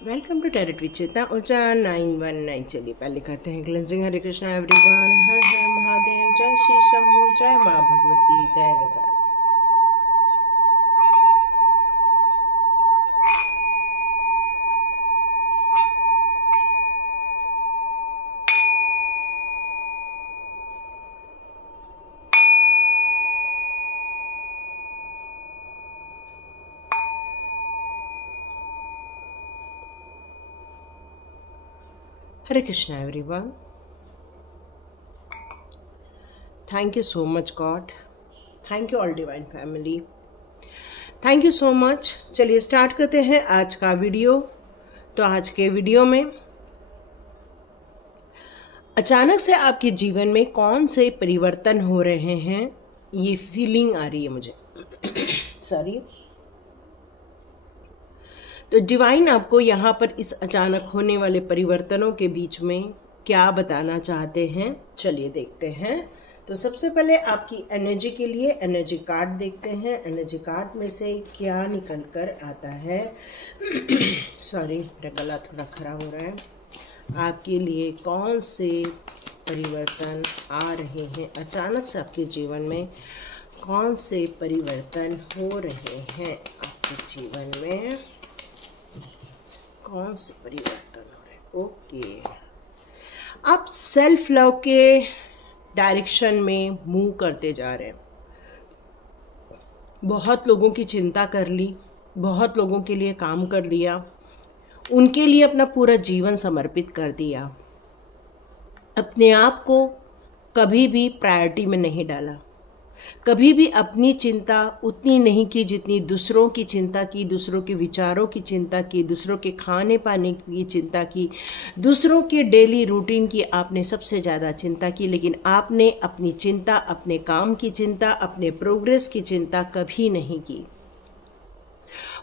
Welcome to territory चेतना ऊर्जा 919। चलिए पहले करते हैं क्लेंजिंग। हरे कृष्णा एवरीवन, हर हर महादेव, जय श्री शंभू, जय माँ भगवती, जय Gajanan. Hare Krishna everyone, thank you so much God, thank you all divine family, thank you so much. चलिए स्टार्ट करते हैं आज का वीडियो। तो आज के वीडियो में अचानक से आपके जीवन में कौन से परिवर्तन हो रहे हैं, ये फीलिंग आ रही है मुझे सॉरी। तो डिवाइन आपको यहाँ पर इस अचानक होने वाले परिवर्तनों के बीच में क्या बताना चाहते हैं, चलिए देखते हैं। तो सबसे पहले आपकी एनर्जी के लिए एनर्जी कार्ड देखते हैं। एनर्जी कार्ड में से क्या निकल कर आता है सॉरी, मेरा गला थोड़ा खराब हो रहा है। आपके लिए कौन से परिवर्तन आ रहे हैं अचानक से आपके जीवन में, कौन से परिवर्तन हो रहे हैं आपके जीवन में, कौन से परिवर्तन हो रहे हैं। ओके, आप सेल्फ लव के डायरेक्शन में मूव करते जा रहे हैं। बहुत लोगों की चिंता कर ली, बहुत लोगों के लिए काम कर लिया, उनके लिए अपना पूरा जीवन समर्पित कर दिया, अपने आप को कभी भी प्रायोरिटी में नहीं डाला, कभी भी अपनी चिंता उतनी नहीं की जितनी दूसरों की चिंता की, दूसरों के विचारों की चिंता की, दूसरों के खाने पाने की चिंता की, दूसरों के डेली रूटीन की आपने सबसे ज़्यादा चिंता की। लेकिन आपने अपनी चिंता, अपने काम की चिंता, अपने प्रोग्रेस की चिंता कभी नहीं की।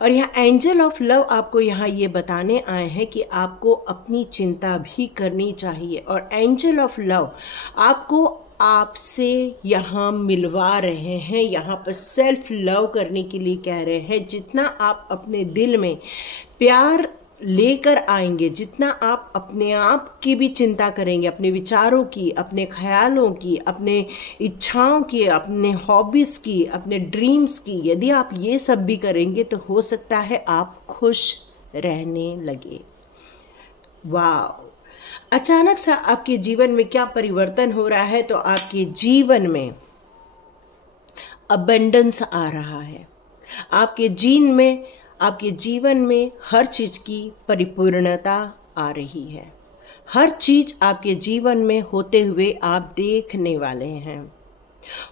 और यहाँ एंजल ऑफ लव आपको यहाँ ये बताने आए हैं कि आपको अपनी चिंता भी करनी चाहिए। और एंजल ऑफ लव आपको आपसे यहाँ मिलवा रहे हैं, यहाँ पर सेल्फ लव करने के लिए कह रहे हैं। जितना आप अपने दिल में प्यार लेकर आएंगे, जितना आप अपने आप की भी चिंता करेंगे, अपने विचारों की, अपने ख्यालों की, अपने इच्छाओं की, अपने हॉबीज़ की, अपने ड्रीम्स की, यदि आप ये सब भी करेंगे तो हो सकता है आप खुश रहने लगे। वाह, अचानक से आपके जीवन में क्या परिवर्तन हो रहा है। तो आपके जीवन में अबंडेंस आ रहा है, आपके जीवन में हर चीज की परिपूर्णता आ रही है। हर चीज आपके जीवन में होते हुए आप देखने वाले हैं।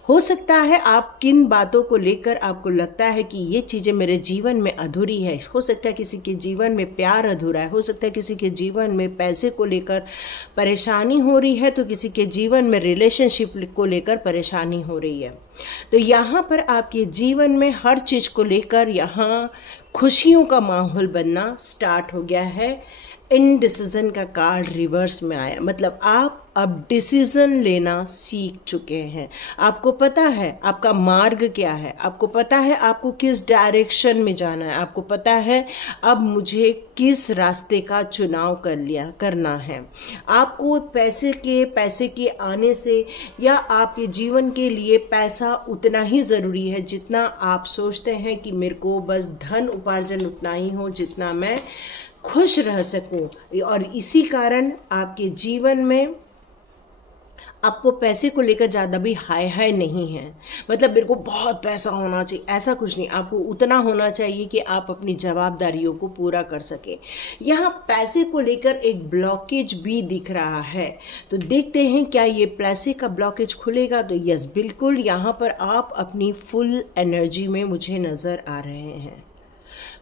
हो सकता है आप किन बातों को लेकर आपको लगता है कि ये चीज़ें मेरे जीवन में अधूरी है। हो सकता है किसी के जीवन में प्यार अधूरा है, हो सकता है किसी के जीवन में पैसे को लेकर परेशानी हो रही है, तो किसी के जीवन में रिलेशनशिप को लेकर परेशानी हो रही है। तो यहाँ पर आपके जीवन में हर चीज़ को लेकर यहाँ खुशियों का माहौल बनना स्टार्ट हो गया है। इनडिसीजन का कार्ड रिवर्स में आया, मतलब आप अब डिसीजन लेना सीख चुके हैं। आपको पता है आपका मार्ग क्या है, आपको पता है आपको किस डायरेक्शन में जाना है, आपको पता है अब मुझे किस रास्ते का चुनाव करना है। आपको पैसे के आने से या आपके जीवन के लिए पैसा उतना ही ज़रूरी है जितना आप सोचते हैं कि मेरे को बस धन उपार्जन उतना ही हो जितना मैं खुश रह सकूं। और इसी कारण आपके जीवन में आपको पैसे को लेकर ज़्यादा भी हाय नहीं है, मतलब मेरे को बहुत पैसा होना चाहिए, ऐसा कुछ नहीं। आपको उतना होना चाहिए कि आप अपनी जवाबदारियों को पूरा कर सके। यहाँ पैसे को लेकर एक ब्लॉकेज भी दिख रहा है, तो देखते हैं क्या ये पैसे का ब्लॉकेज खुलेगा। तो यस, बिल्कुल यहाँ पर आप अपनी फुल एनर्जी में मुझे नज़र आ रहे हैं,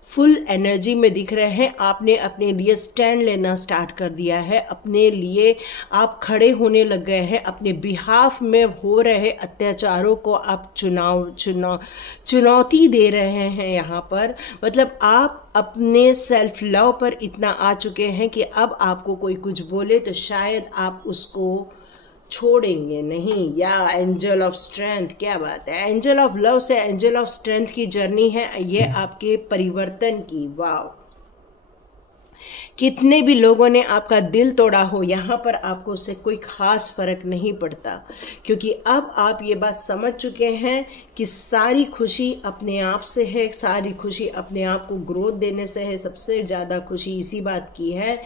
फुल एनर्जी में दिख रहे हैं। आपने अपने लिए स्टैंड लेना स्टार्ट कर दिया है, अपने लिए आप खड़े होने लग गए हैं, अपने बिहाफ में हो रहे अत्याचारों को आप चुनौती दे रहे हैं यहाँ पर। मतलब आप अपने सेल्फ लव पर इतना आ चुके हैं कि अब आपको कोई कुछ बोले तो शायद आप उसको छोड़ेंगे नहीं। या एंजल ऑफ स्ट्रेंथ, क्या बात है, एंजल ऑफ लव से एंजल ऑफ स्ट्रेंथ की जर्नी है ये आपके परिवर्तन की। वाव, कितने भी लोगों ने आपका दिल तोड़ा हो, यहाँ पर आपको उससे कोई खास फर्क नहीं पड़ता, क्योंकि अब आप ये बात समझ चुके हैं कि सारी खुशी अपने आप से है, सारी खुशी अपने आप को ग्रोथ देने से है। सबसे ज़्यादा खुशी इसी बात की है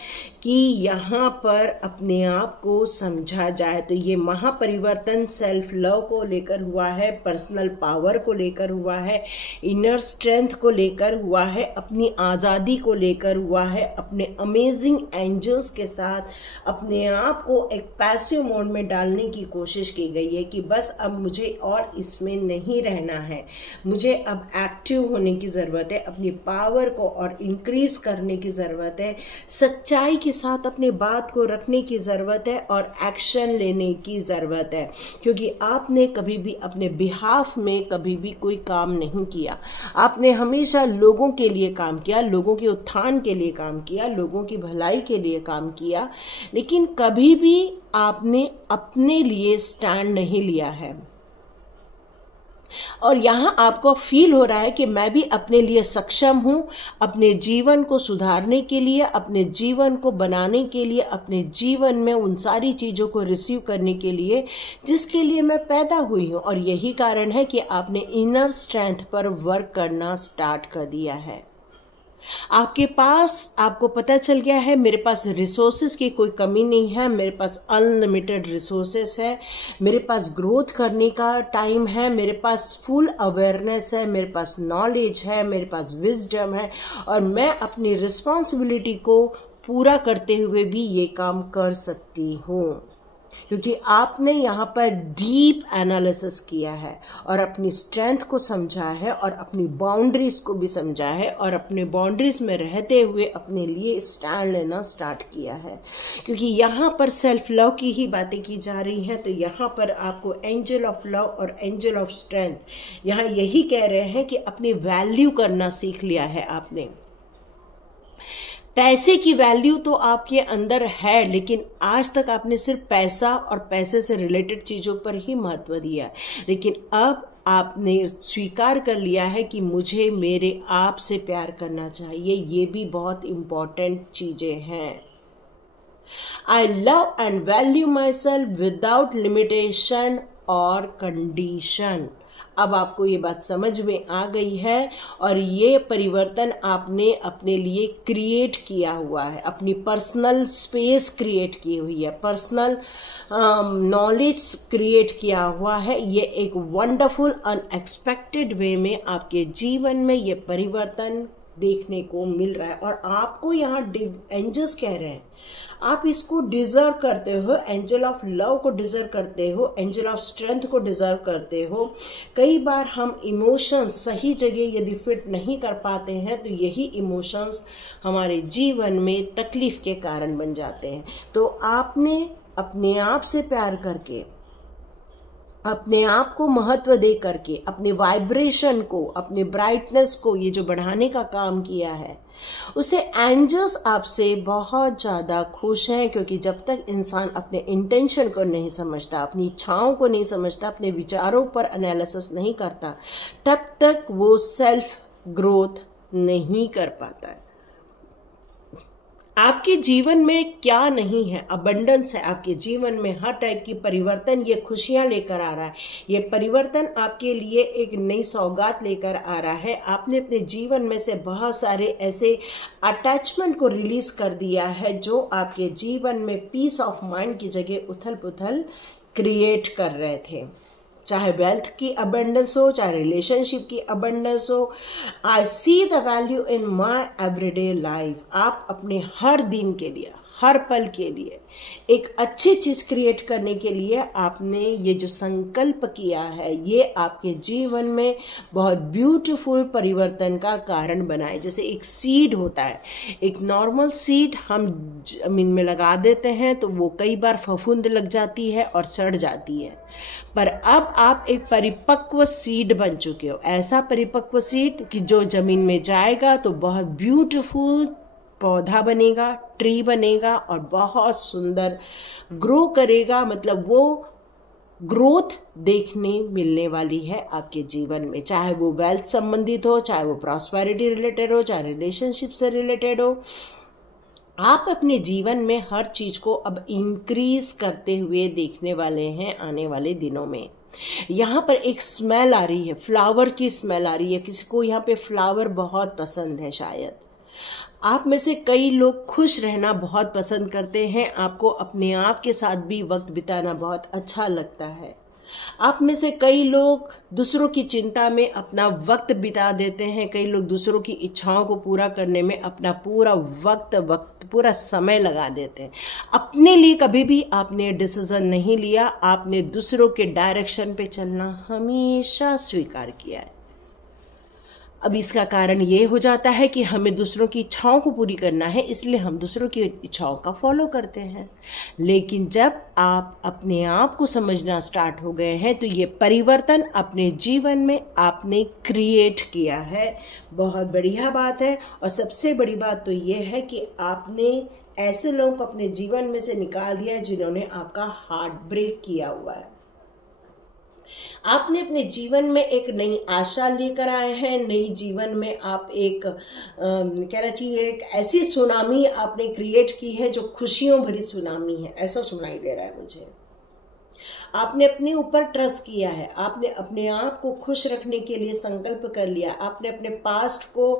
कि यहाँ पर अपने आप को समझा जाए। तो ये महापरिवर्तन सेल्फ लव को लेकर हुआ है, पर्सनल पावर को लेकर हुआ है, इनर स्ट्रेंथ को लेकर हुआ है, अपनी आज़ादी को लेकर हुआ है, अपने अमेजिंग एंजल्स के साथ अपने आप को एक पैसिव मोड में डालने की कोशिश की गई है कि बस अब मुझे और इसमें नहीं रहना है, मुझे अब एक्टिव होने की ज़रूरत है, अपनी पावर को और इंक्रीज करने की ज़रूरत है, सच्चाई के साथ अपने बात को रखने की ज़रूरत है और एक्शन लेने की ज़रूरत है। क्योंकि आपने कभी भी अपने बिहाफ में कभी भी कोई काम नहीं किया, आपने हमेशा लोगों के लिए काम किया, लोगों के उत्थान के लिए काम किया, लोगों की भलाई के लिए काम किया, लेकिन कभी भी आपने अपने लिए स्टैंड नहीं लिया है। और यहाँ आपको फील हो रहा है कि मैं भी अपने लिए सक्षम हूँ, अपने जीवन को सुधारने के लिए, अपने जीवन को बनाने के लिए, अपने जीवन में उन सारी चीज़ों को रिसीव करने के लिए जिसके लिए मैं पैदा हुई हूँ। और यही कारण है कि आपने इनर स्ट्रेंथ पर वर्क करना स्टार्ट कर दिया है। आपके पास, आपको पता चल गया है मेरे पास रिसोर्सेज की कोई कमी नहीं है, मेरे पास अनलिमिटेड रिसोर्सेज है, मेरे पास ग्रोथ करने का टाइम है, मेरे पास फुल अवेयरनेस है, मेरे पास नॉलेज है, मेरे पास विजडम है, और मैं अपनी रिस्पॉन्सिबिलिटी को पूरा करते हुए भी ये काम कर सकती हूँ। क्योंकि आपने यहाँ पर डीप एनालिसिस किया है और अपनी स्ट्रेंथ को समझा है और अपनी बाउंड्रीज को भी समझा है और अपने बाउंड्रीज में रहते हुए अपने लिए स्टैंड लेना स्टार्ट किया है। क्योंकि यहाँ पर सेल्फ लव की ही बातें की जा रही हैं, तो यहाँ पर आपको एंजल ऑफ लव और एंजल ऑफ स्ट्रेंथ यहाँ यही कह रहे हैं कि अपनी वैल्यू करना सीख लिया है आपने। पैसे की वैल्यू तो आपके अंदर है, लेकिन आज तक आपने सिर्फ पैसा और पैसे से रिलेटेड चीज़ों पर ही महत्व दिया है। लेकिन अब आपने स्वीकार कर लिया है कि मुझे मेरे आप से प्यार करना चाहिए। ये भी बहुत इम्पॉर्टेंट चीज़ें हैं। I love and value myself without limitation और कंडीशन। अब आपको ये बात समझ में आ गई है और ये परिवर्तन आपने अपने लिए क्रिएट किया हुआ है, अपनी पर्सनल स्पेस क्रिएट की हुई है, पर्सनल नॉलेज क्रिएट किया हुआ है। ये एक वंडरफुल अनएक्सपेक्टेड वे में आपके जीवन में ये परिवर्तन देखने को मिल रहा है। और आपको यहाँ एंजल्स कह रहे हैं आप इसको डिजर्व करते हो, एंजल ऑफ लव को डिजर्व करते हो, एंजल ऑफ स्ट्रेंथ को डिजर्व करते हो। कई बार हम इमोशंस सही जगह यदि फिट नहीं कर पाते हैं तो यही इमोशंस हमारे जीवन में तकलीफ के कारण बन जाते हैं। तो आपने अपने आप से प्यार करके, अपने आप को महत्व दे करके, अपने वाइब्रेशन को, अपने ब्राइटनेस को ये जो बढ़ाने का काम किया है, उसे एंजल्स आपसे बहुत ज़्यादा खुश हैं। क्योंकि जब तक इंसान अपने इंटेंशन को नहीं समझता, अपनी इच्छाओं को नहीं समझता, अपने विचारों पर एनालिसिस नहीं करता, तब तक वो सेल्फ ग्रोथ नहीं कर पाता है। आपके जीवन में क्या नहीं है, अबंडेंस है आपके जीवन में, हर टाइप की परिवर्तन ये खुशियां लेकर आ रहा है। ये परिवर्तन आपके लिए एक नई सौगात लेकर आ रहा है। आपने अपने जीवन में से बहुत सारे ऐसे अटैचमेंट को रिलीज कर दिया है जो आपके जीवन में पीस ऑफ माइंड की जगह उथल पुथल क्रिएट कर रहे थे। चाहे वेल्थ की अबंडेंस हो, चाहे रिलेशनशिप की अबंडेंस हो। I see the value in my everyday life. आप अपने हर दिन के लिए, हर पल के लिए एक अच्छी चीज क्रिएट करने के लिए आपने ये जो संकल्प किया है, ये आपके जीवन में बहुत ब्यूटीफुल परिवर्तन का कारण बनाए। जैसे एक सीड होता है, एक नॉर्मल सीड हम जमीन में लगा देते हैं तो वो कई बार फफूंद लग जाती है और सड़ जाती है, पर अब आप एक परिपक्व सीड बन चुके हो। ऐसा परिपक्व सीड कि जो जमीन में जाएगा तो बहुत ब्यूटीफुल पौधा बनेगा, ट्री बनेगा और बहुत सुंदर ग्रो करेगा। मतलब वो ग्रोथ देखने मिलने वाली है आपके जीवन में, चाहे वो वेल्थ संबंधित हो, चाहे वो प्रॉस्पेरिटी रिलेटेड हो, चाहे रिलेशनशिप से रिलेटेड हो। आप अपने जीवन में हर चीज को अब इंक्रीज करते हुए देखने वाले हैं आने वाले दिनों में। यहाँ पर एक स्मेल आ रही है, फ्लावर की स्मेल आ रही है। किसी को यहाँ पे फ्लावर बहुत पसंद है शायद। आप में से कई लोग खुश रहना बहुत पसंद करते हैं। आपको अपने आप के साथ भी वक्त बिताना बहुत अच्छा लगता है। आप में से कई लोग दूसरों की चिंता में अपना वक्त बिता देते हैं। कई लोग दूसरों की इच्छाओं को पूरा करने में अपना पूरा पूरा समय लगा देते हैं। अपने लिए कभी भी आपने डिसीजन नहीं लिया। आपने दूसरों के डायरेक्शन पे चलना हमेशा स्वीकार किया है। अब इसका कारण ये हो जाता है कि हमें दूसरों की इच्छाओं को पूरी करना है, इसलिए हम दूसरों की इच्छाओं का फॉलो करते हैं। लेकिन जब आप अपने आप को समझना स्टार्ट हो गए हैं तो ये परिवर्तन अपने जीवन में आपने क्रिएट किया है। बहुत बढ़िया बात है। और सबसे बड़ी बात तो ये है कि आपने ऐसे लोगों को अपने जीवन में से निकाल दिया है जिन्होंने आपका हार्ट ब्रेक किया हुआ है। आपने अपने जीवन में एक नई आशा लेकर आए हैं। नई जीवन में आप एक कहना चाहिए एक ऐसी सुनामी आपने क्रिएट की है जो खुशियों भरी सुनामी है, ऐसा सुनाई दे रहा है मुझे। आपने अपने ऊपर ट्रस्ट किया है। आपने अपने आप को खुश रखने के लिए संकल्प कर लिया। आपने अपने पास्ट को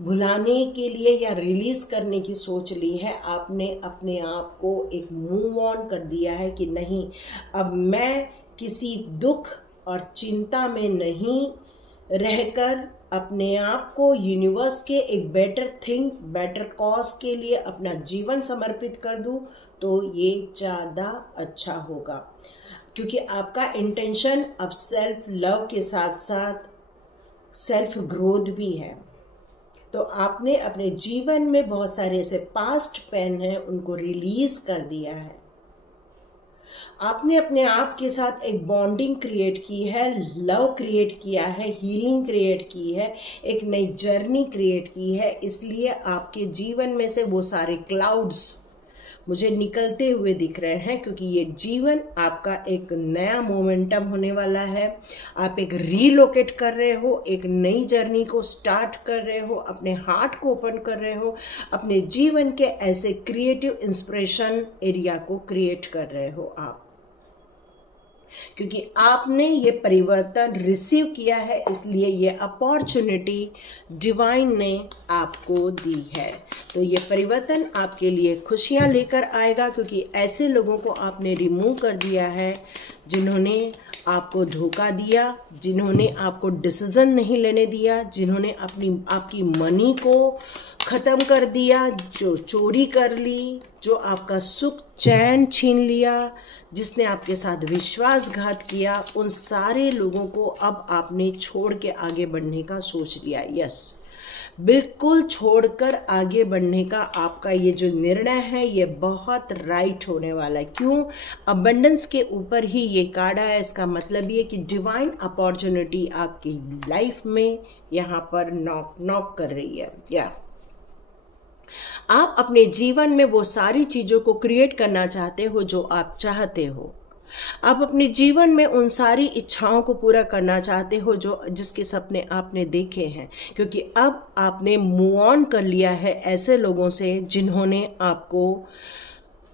भुलाने के लिए या रिलीज करने की सोच ली है। आपने अपने आप को एक मूव ऑन कर दिया है कि नहीं, अब मैं किसी दुख और चिंता में नहीं रहकर अपने आप को यूनिवर्स के एक बेटर कॉज के लिए अपना जीवन समर्पित कर दूं तो ये ज़्यादा अच्छा होगा। क्योंकि आपका इंटेंशन अब सेल्फ लव के साथ साथ सेल्फ ग्रोथ भी है। तो आपने अपने जीवन में बहुत सारे ऐसे पास्ट पेन हैं, उनको रिलीज कर दिया है। आपने अपने आप के साथ एक बॉन्डिंग क्रिएट की है, लव क्रिएट किया है, हीलिंग क्रिएट की है, एक नई जर्नी क्रिएट की है। इसलिए आपके जीवन में से वो सारे क्लाउड्स मुझे निकलते हुए दिख रहे हैं, क्योंकि ये जीवन आपका एक नया मोमेंटम होने वाला है। आप एक रीलोकेट कर रहे हो, एक नई जर्नी को स्टार्ट कर रहे हो, अपने हार्ट को ओपन कर रहे हो, अपने जीवन के ऐसे क्रिएटिव इंस्पिरेशन एरिया को क्रिएट कर रहे हो आप, क्योंकि आपने ये परिवर्तन रिसीव किया है। इसलिए ये अपॉर्चुनिटी डिवाइन ने आपको दी है। तो ये परिवर्तन आपके लिए खुशियां लेकर आएगा, क्योंकि ऐसे लोगों को आपने रिमूव कर दिया है जिन्होंने आपको धोखा दिया, जिन्होंने आपको डिसीजन नहीं लेने दिया, जिन्होंने आपकी मनी को ख़त्म कर दिया, जो चोरी कर ली, जो आपका सुख चैन छीन लिया, जिसने आपके साथ विश्वासघात किया। उन सारे लोगों को अब आपने छोड़ के आगे बढ़ने का सोच लिया। यस, बिल्कुल छोड़कर आगे बढ़ने का आपका ये जो निर्णय है ये बहुत राइट होने वाला है। क्यों? अबंडेंस के ऊपर ही ये कार्ड है। इसका मतलब ये कि डिवाइन अपॉर्चुनिटी आपकी लाइफ में यहाँ पर नॉक कर रही है। या आप अपने जीवन में वो सारी चीज़ों को क्रिएट करना चाहते हो जो आप चाहते हो। आप अपने जीवन में उन सारी इच्छाओं को पूरा करना चाहते हो जिसके सपने आपने देखे हैं, क्योंकि अब आपने मूव ऑन कर लिया है ऐसे लोगों से जिन्होंने आपको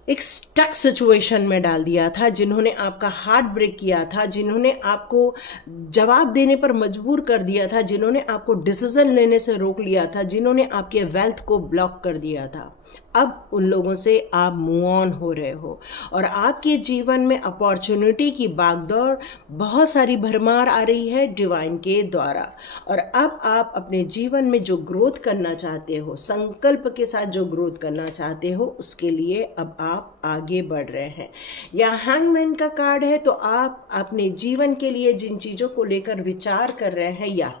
एक स्टक सिचुएशन में डाल दिया था, जिन्होंने आपका हार्ट ब्रेक किया था, जिन्होंने आपको जवाब देने पर मजबूर कर दिया था, जिन्होंने आपको डिसीजन लेने से रोक लिया था, जिन्होंने आपके वेल्थ को ब्लॉक कर दिया था। अब उन लोगों से आप मूव ऑन हो रहे हो और आपके जीवन में अपॉर्चुनिटी की भागदौड़ बहुत सारी भरमार आ रही है डिवाइन के द्वारा। और अब आप अपने जीवन में जो ग्रोथ करना चाहते हो, संकल्प के साथ जो ग्रोथ करना चाहते हो, उसके लिए अब आप आगे बढ़ रहे हैं। या हैंगमैन का कार्ड है, तो आप अपने जीवन के लिए जिन चीज़ों को लेकर विचार कर रहे हैं, या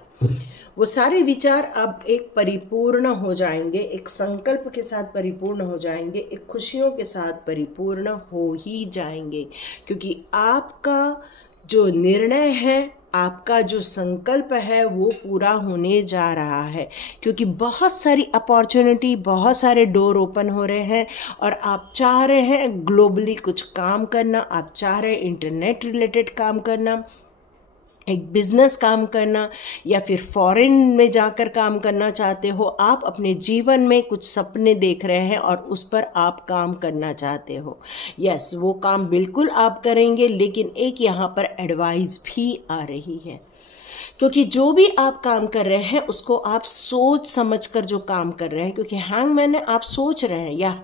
वो सारे विचार अब एक परिपूर्ण हो जाएंगे, एक संकल्प के साथ परिपूर्ण हो जाएंगे, एक खुशियों के साथ परिपूर्ण हो ही जाएंगे। क्योंकि आपका जो निर्णय है, आपका जो संकल्प है, वो पूरा होने जा रहा है। क्योंकि बहुत सारी अपॉर्चुनिटी, बहुत सारे डोर ओपन हो रहे हैं और आप चाह रहे हैं ग्लोबली कुछ काम करना, आप चाह रहे हैं इंटरनेट रिलेटेड काम करना, एक बिजनेस काम करना या फिर फॉरेन में जाकर काम करना चाहते हो, आप अपने जीवन में कुछ सपने देख रहे हैं और उस पर आप काम करना चाहते हो, यस वो काम बिल्कुल आप करेंगे। लेकिन एक यहाँ पर एडवाइस भी आ रही है, क्योंकि जो भी आप काम कर रहे हैं उसको आप सोच समझ कर जो काम कर रहे हैं, क्योंकि हैंगमैन है, आप सोच रहे हैं या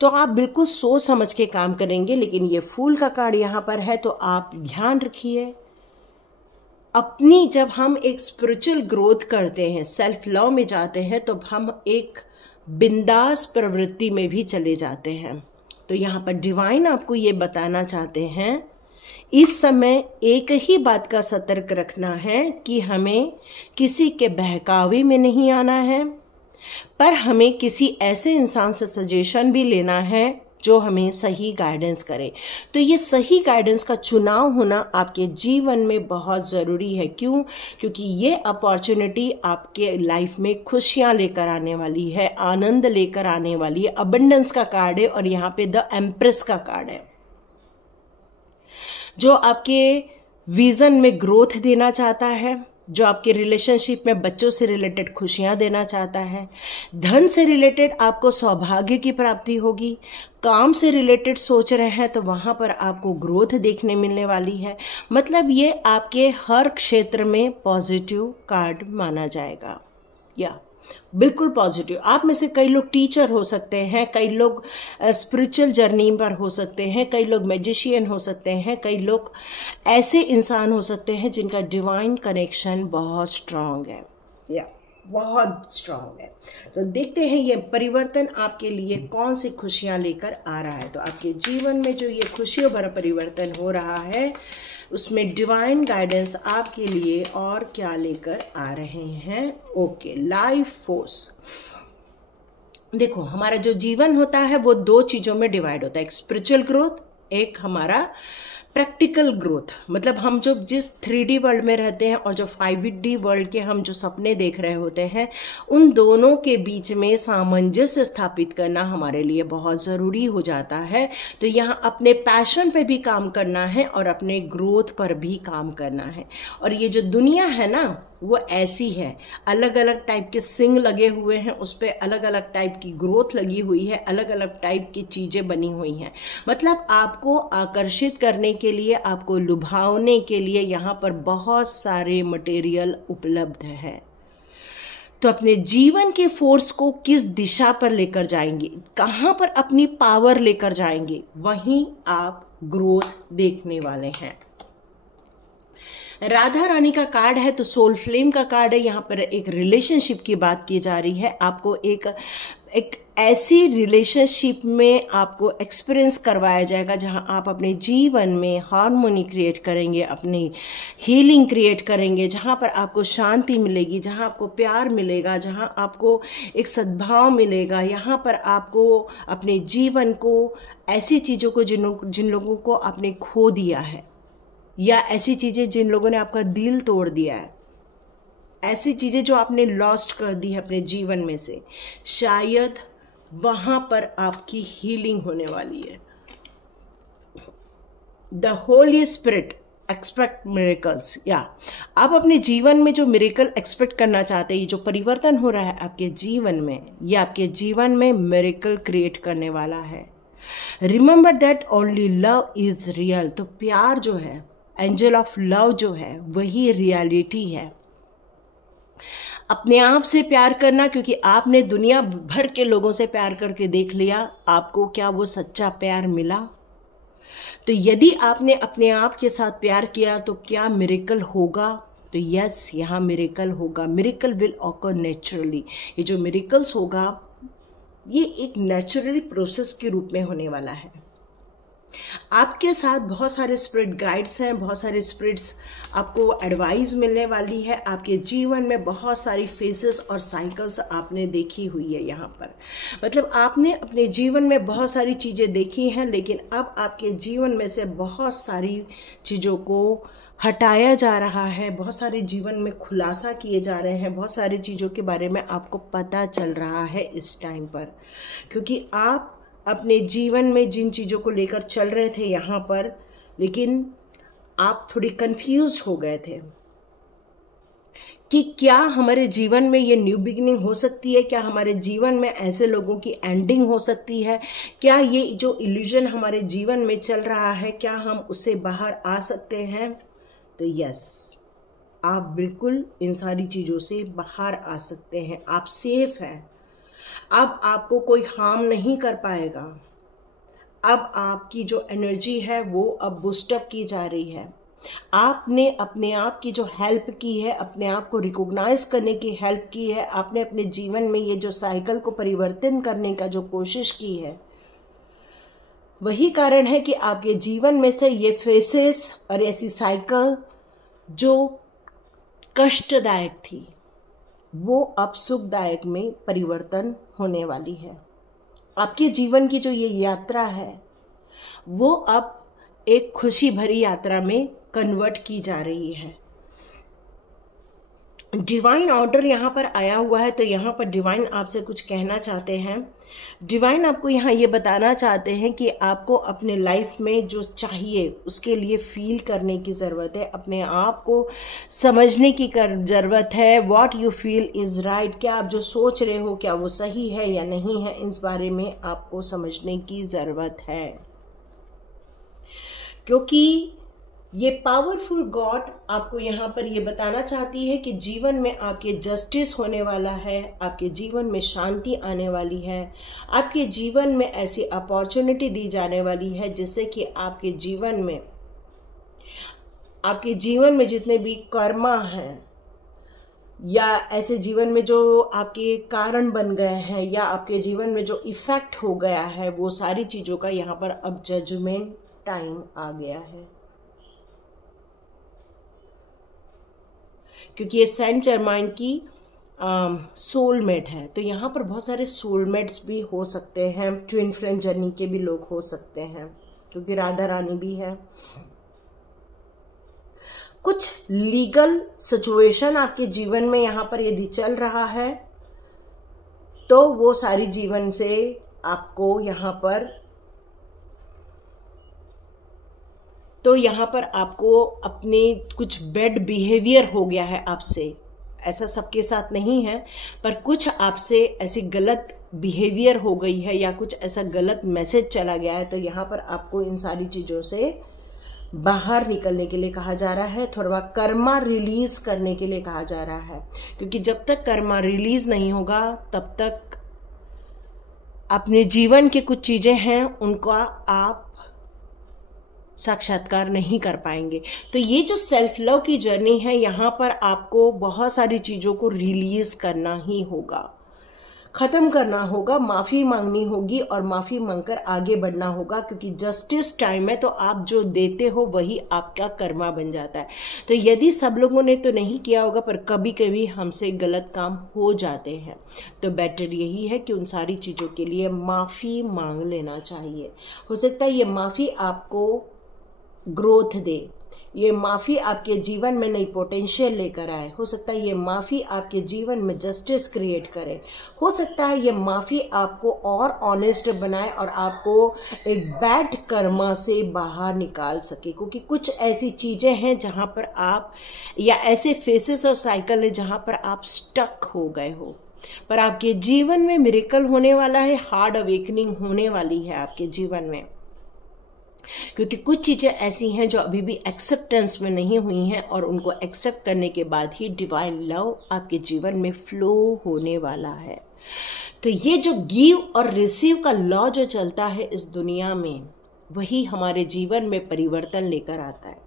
तो आप बिल्कुल सोच समझ के काम करेंगे। लेकिन ये फूल का कार्ड यहाँ पर है, तो आप ध्यान रखिए अपनी, जब हम एक स्पिरिचुअल ग्रोथ करते हैं, सेल्फ लव में जाते हैं, तो हम एक बिंदास प्रवृत्ति में भी चले जाते हैं। तो यहाँ पर डिवाइन आपको ये बताना चाहते हैं इस समय एक ही बात का सतर्क रखना है कि हमें किसी के बहकावे में नहीं आना है, पर हमें किसी ऐसे इंसान से सजेशन भी लेना है जो हमें सही गाइडेंस करे। तो ये सही गाइडेंस का चुनाव होना आपके जीवन में बहुत ज़रूरी है। क्यों? क्योंकि ये अपॉर्चुनिटी आपके लाइफ में खुशियाँ लेकर आने वाली है, आनंद लेकर आने वाली है। अबंडेंस का कार्ड है और यहाँ पे द एम्प्रेस का कार्ड है, जो आपके विजन में ग्रोथ देना चाहता है, जो आपके रिलेशनशिप में बच्चों से रिलेटेड खुशियां देना चाहता है। धन से रिलेटेड आपको सौभाग्य की प्राप्ति होगी। काम से रिलेटेड सोच रहे हैं तो वहां पर आपको ग्रोथ देखने मिलने वाली है। मतलब ये आपके हर क्षेत्र में पॉजिटिव कार्ड माना जाएगा, या बिल्कुल पॉजिटिव। आप में से कई लोग टीचर हो सकते हैं, कई लोग स्पिरिचुअल जर्नी पर हो सकते हैं, कई लोग मैजिशियन हो सकते हैं, कई लोग ऐसे इंसान हो सकते हैं जिनका डिवाइन कनेक्शन बहुत स्ट्रांग है, या बहुत स्ट्रांग है। तो देखते हैं ये परिवर्तन आपके लिए कौन सी खुशियां लेकर आ रहा है। तो आपके जीवन में जो ये खुशियों भरा परिवर्तन हो रहा है उसमें डिवाइन गाइडेंस आपके लिए और क्या लेकर आ रहे हैं। Okay, life force. देखो, हमारा जो जीवन होता है वो दो चीजों में डिवाइड होता है, एक स्पिरिचुअल ग्रोथ, एक हमारा प्रैक्टिकल ग्रोथ। मतलब हम जो जिस 3D वर्ल्ड में रहते हैं और जो 5D वर्ल्ड के हम जो सपने देख रहे होते हैं, उन दोनों के बीच में सामंजस्य स्थापित करना हमारे लिए बहुत ज़रूरी हो जाता है। तो यहाँ अपने पैशन पे भी काम करना है और अपने ग्रोथ पर भी काम करना है। और ये जो दुनिया है ना वो ऐसी है, अलग अलग टाइप के सिंग लगे हुए हैं, उस पर अलग अलग टाइप की ग्रोथ लगी हुई है, अलग अलग टाइप की चीज़ें बनी हुई हैं। मतलब आपको आकर्षित करने के लिए, आपको लुभावने के लिए यहाँ पर बहुत सारे मटेरियल उपलब्ध है। तो अपने जीवन के फोर्स को किस दिशा पर लेकर जाएंगे, कहाँ पर अपनी पावर लेकर जाएंगे, वहीं आप ग्रोथ देखने वाले हैं। राधा रानी का कार्ड है तो सोल फ्लेम का कार्ड है। यहाँ पर एक रिलेशनशिप की बात की जा रही है। आपको एक ऐसी रिलेशनशिप में आपको एक्सपीरियंस करवाया जाएगा जहाँ आप अपने जीवन में हार्मोनी क्रिएट करेंगे, अपनी हीलिंग क्रिएट करेंगे, जहाँ पर आपको शांति मिलेगी, जहाँ आपको प्यार मिलेगा, जहाँ आपको एक सद्भाव मिलेगा। यहाँ पर आपको अपने जीवन को, ऐसी चीज़ों को जिन लोगों को आपने खो दिया है, या ऐसी चीज़ें जिन लोगों ने आपका दिल तोड़ दिया है, ऐसी चीज़ें जो आपने लॉस्ट कर दी है अपने जीवन में से, शायद वहाँ पर आपकी हीलिंग होने वाली है। The Holi spirit expect miracles, या आप अपने जीवन में जो मिरेकल एक्सपेक्ट करना चाहते हैं, जो परिवर्तन हो रहा है आपके जीवन में, ये आपके जीवन में मिरेकल क्रिएट करने वाला है। Remember that only love is real. तो प्यार जो है, एंजल ऑफ लव जो है, वही रियलिटी है। अपने आप से प्यार करना, क्योंकि आपने दुनिया भर के लोगों से प्यार करके देख लिया, आपको क्या वो सच्चा प्यार मिला? तो यदि आपने अपने आप के साथ प्यार किया तो क्या मिरेकल होगा? तो यस, यहाँ मिरेकल होगा। Miracle will occur naturally. ये जो मिरेकल्स होगा ये एक नेचुरली प्रोसेस के रूप में होने वाला है। आपके साथ बहुत सारे स्पिरिट गाइड्स हैं, बहुत सारे स्पिरिट्स आपको एडवाइस मिलने वाली है। आपके जीवन में बहुत सारी फेसेस और साइकिल्स आपने देखी हुई है। यहाँ पर मतलब आपने अपने जीवन में बहुत सारी चीज़ें देखी हैं, लेकिन अब आपके जीवन में से बहुत सारी चीज़ों को हटाया जा रहा है, बहुत सारे जीवन में खुलासा किए जा रहे हैं, बहुत सारी चीज़ों के बारे में आपको पता चल रहा है इस टाइम पर, क्योंकि आप अपने जीवन में जिन चीज़ों को लेकर चल रहे थे यहाँ पर, लेकिन आप थोड़ी कंफ्यूज हो गए थे कि क्या हमारे जीवन में ये न्यू बिगिनिंग हो सकती है, क्या हमारे जीवन में ऐसे लोगों की एंडिंग हो सकती है, क्या ये जो इल्यूजन हमारे जीवन में चल रहा है क्या हम उससे बाहर आ सकते हैं। तो यस, आप बिल्कुल इन सारी चीज़ों से बाहर आ सकते हैं। आप सेफ हैं। अब आपको कोई हार्म नहीं कर पाएगा। अब आपकी जो एनर्जी है वो अब बूस्टअप की जा रही है। आपने अपने आप की जो हेल्प की है, अपने आप को रिकॉग्नाइज करने की हेल्प की है, आपने अपने जीवन में ये जो साइकिल को परिवर्तन करने का जो कोशिश की है, वही कारण है कि आपके जीवन में से ये फेसेस और ऐसी साइकिल जो कष्टदायक थी वो अब सुखदायक में परिवर्तन होने वाली है। आपके जीवन की जो ये यात्रा है वो अब एक खुशी भरी यात्रा में कन्वर्ट की जा रही है। डिवाइन ऑर्डर यहाँ पर आया हुआ है, तो यहाँ पर डिवाइन आपसे कुछ कहना चाहते हैं। डिवाइन आपको यहाँ ये बताना चाहते हैं कि आपको अपने लाइफ में जो चाहिए उसके लिए फील करने की ज़रूरत है, अपने आप को समझने की ज़रूरत है। What you feel is right, क्या आप जो सोच रहे हो क्या वो सही है या नहीं है, इस बारे में आपको समझने की ज़रूरत है। क्योंकि ये पावरफुल गॉड आपको यहाँ पर ये बताना चाहती है कि जीवन में आपके जस्टिस होने वाला है, आपके जीवन में शांति आने वाली है, आपके जीवन में ऐसी अपॉर्चुनिटी दी जाने वाली है जिससे कि आपके जीवन में जितने भी कर्मा हैं या ऐसे जीवन में जो आपके कारण बन गए हैं या आपके जीवन में जो इफेक्ट हो गया है, वो सारी चीज़ों का यहाँ पर अब जजमेंट टाइम आ गया है। क्योंकि ये सेंट जर्माइन की सोलमेट है, तो यहाँ पर बहुत सारे सोलमेट्स भी हो सकते हैं, ट्विन फ्लेम जर्नी के भी लोग हो सकते हैं, क्योंकि राधा रानी भी है। कुछ लीगल सिचुएशन आपके जीवन में यहाँ पर यदि चल रहा है तो वो सारी जीवन से आपको यहाँ पर आपको अपने कुछ बैड बिहेवियर हो गया है आपसे। ऐसा सबके साथ नहीं है, पर कुछ आपसे ऐसी गलत बिहेवियर हो गई है या कुछ ऐसा गलत मैसेज चला गया है, तो यहाँ पर आपको इन सारी चीज़ों से बाहर निकलने के लिए कहा जा रहा है, थोड़ा कर्मा रिलीज करने के लिए कहा जा रहा है। क्योंकि जब तक कर्मा रिलीज नहीं होगा तब तक अपने जीवन के कुछ चीज़ें हैं उनका आप साक्षात्कार नहीं कर पाएंगे। तो ये जो सेल्फ लव की जर्नी है, यहाँ पर आपको बहुत सारी चीज़ों को रिलीज करना ही होगा, ख़त्म करना होगा, माफ़ी मांगनी होगी और माफ़ी मांगकर आगे बढ़ना होगा। क्योंकि जस्टिस टाइम है, तो आप जो देते हो वही आपका कर्मा बन जाता है। तो यदि सब लोगों ने तो नहीं किया होगा, पर कभी कभी हमसे गलत काम हो जाते हैं, तो बेटर यही है कि उन सारी चीज़ों के लिए माफ़ी मांग लेना चाहिए। हो सकता है ये माफ़ी आपको ग्रोथ दे, ये माफ़ी आपके जीवन में नई पोटेंशियल लेकर आए। हो सकता है ये माफ़ी आपके जीवन में जस्टिस क्रिएट करे। हो सकता है ये माफ़ी आपको और ऑनेस्ट बनाए और आपको एक बैड कर्मा से बाहर निकाल सके। क्योंकि कुछ ऐसी चीज़ें हैं जहाँ पर आप, या ऐसे फेसेस और साइकिल है जहाँ पर आप स्टक हो गए हो, पर आपके जीवन में मिरेकल होने वाला है, हार्ड अवेकनिंग होने वाली है आपके जीवन में। क्योंकि कुछ चीज़ें ऐसी हैं जो अभी भी एक्सेप्टेंस में नहीं हुई हैं, और उनको एक्सेप्ट करने के बाद ही डिवाइन लव आपके जीवन में फ्लो होने वाला है। तो ये जो गिव और रिसीव का लॉ जो चलता है इस दुनिया में, वही हमारे जीवन में परिवर्तन लेकर आता है।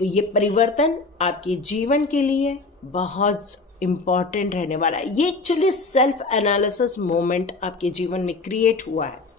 तो ये परिवर्तन आपके जीवन के लिए बहुत इम्पॉर्टेंट रहने वाला है। ये एक्चुअली सेल्फ एनालिसिस मोमेंट आपके जीवन में क्रिएट हुआ है,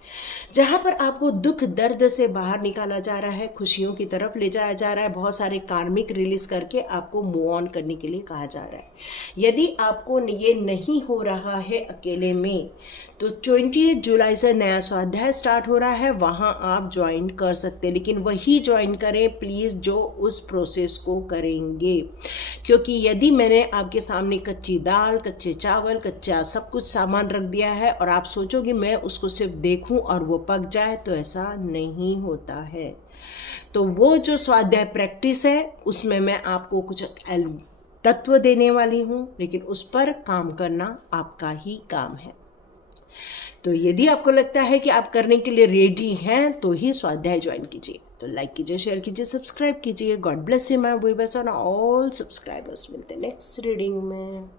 जहाँ पर आपको दुख दर्द से बाहर निकाला जा रहा है, खुशियों की तरफ ले जाया जा रहा है, बहुत सारे कार्मिक रिलीज करके आपको मूव ऑन करने के लिए कहा जा रहा है। यदि आपको ये नहीं हो रहा है अकेले में, तो 28 जुलाई से नया स्वाध्याय स्टार्ट हो रहा है, वहाँ आप ज्वाइन कर सकते हैं। लेकिन वही ज्वाइन करें प्लीज़ जो उस प्रोसेस को करेंगे। क्योंकि यदि मैंने आपके सामने कच्ची दाल, कच्चे चावल, कच्चा सब कुछ सामान रख दिया है और आप सोचोगे मैं उसको सिर्फ देखूँ लिखूं और वो पक जाए, तो ऐसा नहीं होता है। तो वो जो स्वाध्याय प्रैक्टिस है उसमें मैं आपको कुछ तत्व देने वाली हूँ, लेकिन उस पर काम करना आपका ही काम है। तो यदि आपको लगता है कि आप करने के लिए रेडी हैं तो ही स्वाध्याय ज्वाइन कीजिए। तो लाइक कीजिए, शेयर कीजिए, सब्सक्राइब कीजिए। God bless you my viewers और ऑल सब्सक्राइबर्स। मिलते हैं नेक्स्ट रीडिंग में।